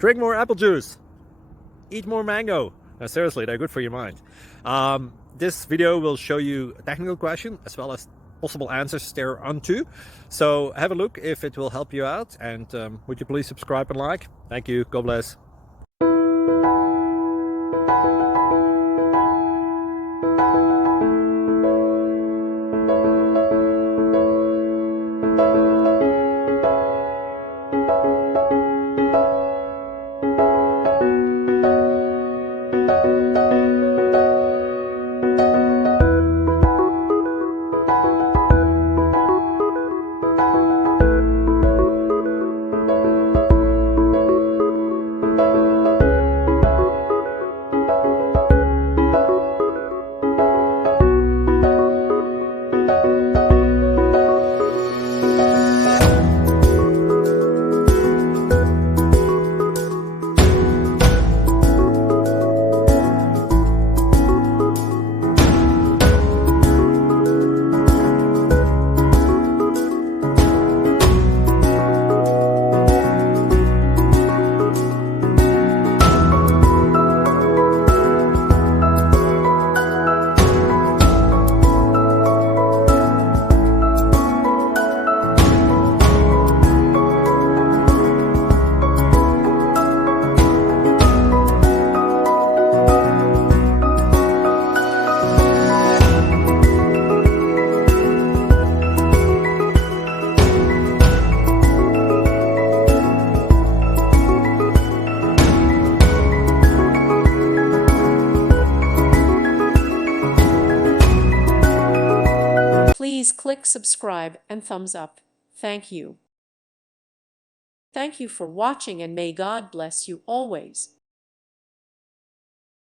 Drink more apple juice. Eat more mango. No, seriously, they're good for your mind. This video will show you a technical question as well as possible answers thereunto. So have a look if it will help you out, and would you please subscribe and like? Thank you. God bless. Please click subscribe and thumbs up. Thank you. Thank you for watching, and may God bless you always.